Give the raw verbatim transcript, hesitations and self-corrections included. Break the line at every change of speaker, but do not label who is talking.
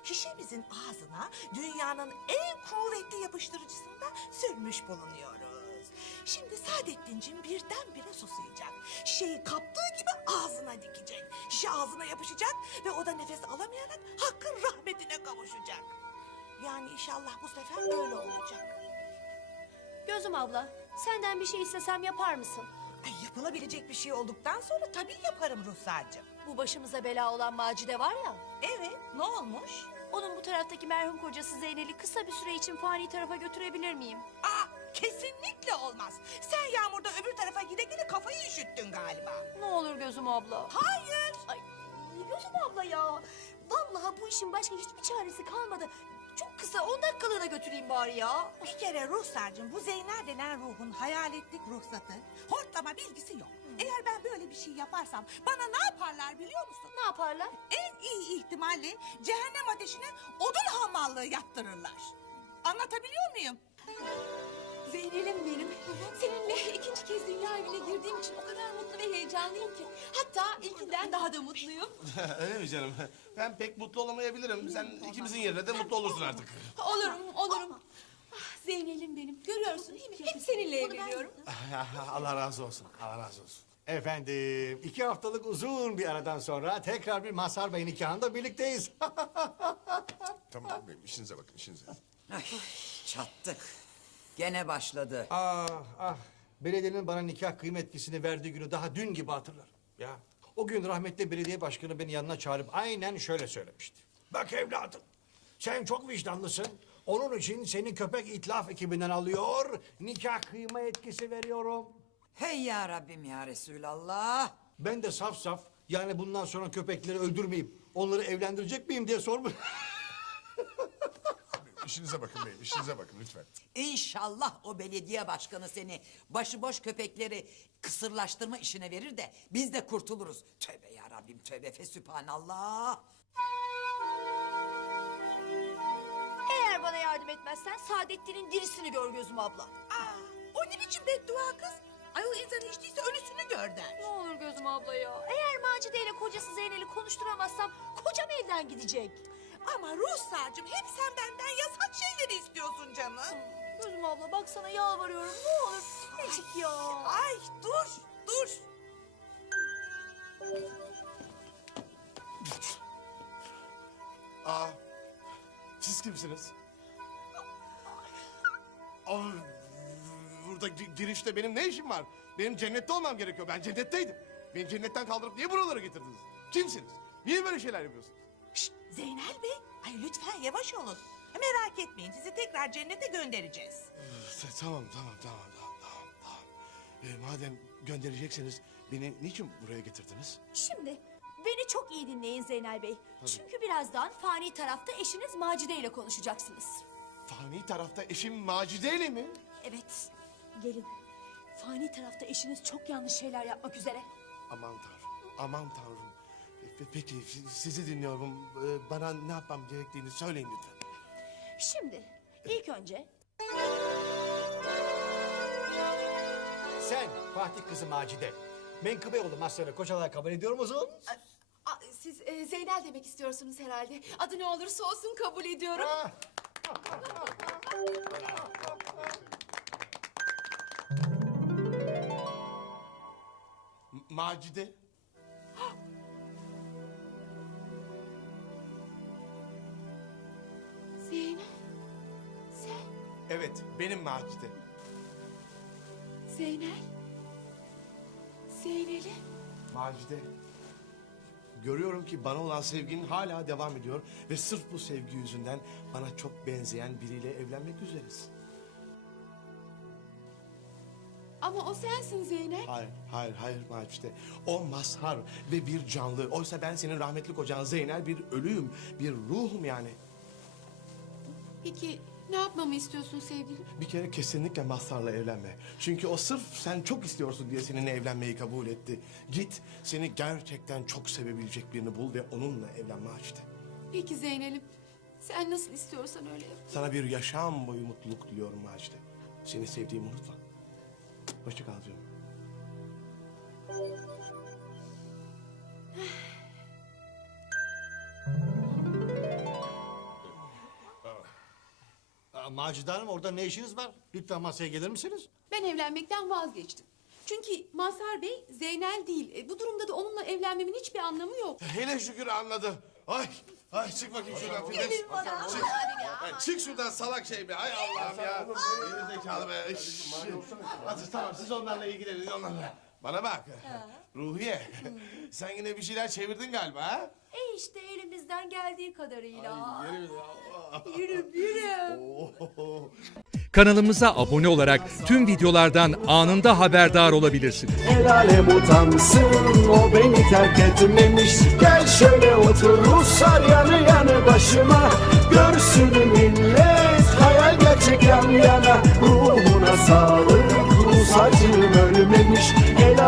şişemizin ağzına dünyanın en kuvvetli yapıştırıcısını da sürmüş bulunuyoruz. Şimdi Saadettinciğim birdenbire susayacak. Şişeyi kaptığı gibi ağzına dikecek. Şişe ağzına yapışacak ve o da nefes alamayarak Hakk'ın rahmetine kavuşacak. Yani inşallah bu sefer öyle olacak.
Gözüm abla, senden bir şey istesem yapar mısın?
Ay, yapılabilecek bir şey olduktan sonra tabii yaparım Ruhsar'cığım.
Bu başımıza bela olan Macide var ya,
Evet, ne olmuş?
onun bu taraftaki merhum kocası Zeynel'i kısa bir süre için fani tarafa götürebilir miyim?
Aa, kesinlikle olmaz. Sen Yağmur'da öbür tarafa gide gide kafayı üşüttün galiba.
Ne olur Gözüm abla.
Hayır.
Ay, Gözüm abla ya. Vallahi bu işin başka hiçbir çaresi kalmadı. Çok kısa on dakikalığına götüreyim bari ya.
Bir kere Ruhsar'cığım bu Zeynel denen ruhun hayaletlik ruhsatı, hortlama bilgisi yok. Eğer ben böyle bir şey yaparsam bana ne yaparlar biliyor musun?
Ne yaparlar?
En iyi ihtimalle cehennem ateşine odun hamallığı yaptırırlar. Anlatabiliyor muyum?
Zeynel'im benim. Seninle ikinci kez dünya evine girdiğim için o kadar mutlu ve heyecanlıyım ki. Hatta ilkinden daha da mutluyum.
Öyle mi canım? Ben pek mutlu olamayabilirim. Sen ikimizin yerine de mutlu olursun artık.
Olurum, olurum. Ah, Zeynel'im benim. Görüyorsun değil mi? Hep seninle evleniyorum.
Allah razı olsun. Allah razı olsun.
Efendim, iki haftalık uzun bir aradan sonra tekrar bir Mazhar Bey nikahında birlikteyiz.
Tamam benim işinize bakın işinize.
Ay, çattık. Gene başladı.
Ah ah, belediyenin bana nikah kıymet etkisini verdiği günü daha dün gibi hatırlarım. Ya, o gün rahmetli belediye başkanı beni yanına çağırıp aynen şöyle söylemişti. Bak evladım, sen çok vicdanlısın. Onun için seni köpek itlaf ekibinden alıyor, nikah kıyma etkisi veriyorum.
Hey ya Rabbim ya Resulallah.
Ben de saf saf, yani bundan sonra köpekleri öldürmeyip onları evlendirecek miyim diye sormuş.
İşinize bakın beyim işinize bakın lütfen.
İnşallah o belediye başkanı seni başıboş köpekleri kısırlaştırma işine verir de biz de kurtuluruz. Tövbe ya Rabbim tövbe fesübhanallah.
Eğer bana yardım etmezsen Saadettin'in dirisini gör Gözüm abla.
Aa, o ne biçim beddua kız? Ay o insan içtiyse ölüsünü gör der.
Ne olur Gözüm abla ya. Eğer Macide ile kocası Zeynel'i konuşturamazsam kocam elden gidecek.
Ama Ruhsar'cığım hep sen benden yasak şeyleri istiyorsun canım.
Gözüm abla bak sana yalvarıyorum ne olur. Necik ya.
Ay dur, dur.
Aa, siz kimsiniz? Aa, burada gi- girişte benim ne işim var? Benim cennette olmam gerekiyor. Ben cennetteydim. Beni cennetten kaldırıp niye buralara getirdiniz? Kimsiniz? Niye böyle şeyler yapıyorsunuz?
Şşt, Zeynel Bey, ay lütfen yavaş olun. Merak etmeyin, sizi tekrar cennete göndereceğiz.
T- Tamam, tamam, tamam, tamam, tamam, tamam. Ee, madem göndereceksiniz, beni niçin buraya getirdiniz?
Şimdi beni çok iyi dinleyin Zeynel Bey. Çünkü birazdan fani tarafta eşiniz Macide ile konuşacaksınız.
Fani tarafta eşim Macide ile mi?
Evet gelin. Fani tarafta eşiniz çok yanlış şeyler yapmak üzere.
Aman tanrım, aman tanrım. Pe- Peki, si- sizi dinliyorum. Ee, Bana ne yapmam gerektiğini söyleyin lütfen.
Şimdi ilk önce
Sen Fatih kızı Macide, Menkıbeoğlu Mazhar'ı koçalar kabul ediyor musun?
Aa, siz e, Zeynel demek istiyorsunuz herhalde. Adı ne olursa olsun kabul ediyorum.
Ah,
M- Macide?
Zeynel. Sen.
Evet, benim Macide.
Zeynel. Zeynel'im.
Macide. Görüyorum ki bana olan sevgin hala devam ediyor ve sırf bu sevgi yüzünden bana çok benzeyen biriyle evlenmek üzeresin.
Ama o sensin Zeynel.
Hayır, hayır, hayır Macide. O mazhar ve bir canlı. Oysa ben senin rahmetli kocan Zeynel bir ölüyüm, bir ruhum yani.
Peki ne yapmamı istiyorsun sevgilim?
Bir kere kesinlikle Mazhar'la evlenme. Çünkü o sırf sen çok istiyorsun diye seninle evlenmeyi kabul etti. Git seni gerçekten çok sevebilecek birini bul ve onunla evlen Macide.
Peki Zeynel'im. Sen nasıl istiyorsan öyle yap.
Sana bir yaşam boyu mutluluk diliyorum Macide. Seni sevdiğimi unutma. Hoşça kal canım.
Macide Hanım orada ne işiniz var? Lütfen masaya gelir misiniz?
Ben evlenmekten vazgeçtim. Çünkü Mazhar Bey Zeynel değil. E, bu durumda da onunla evlenmemin hiçbir anlamı yok.
Hele şükür anladı. Ay, ay çık bakayım şuradan Firdevs. Çık. Ay, çık şuradan salak şey be. Ay Allah'ım ya. Geri zekalı be. Üş. Hadi tamam siz onlarla ilgilenin onlarla. Bana bak. Ruhiye. Sen yine bir şeyler çevirdin galiba ha?
E işte elimizden geldiği kadarıyla.
Yürü
Yürü.
Kanalımıza abone olarak tüm videolardan anında haberdar olabilirsiniz.
El alem utansın o beni terk etmemiş. Gel şöyle otur Ruslar yanı yanı başıma. Görsün millet hayal gerçek yan yana. Ruhuna sağlık Rus acım ölmemiş. El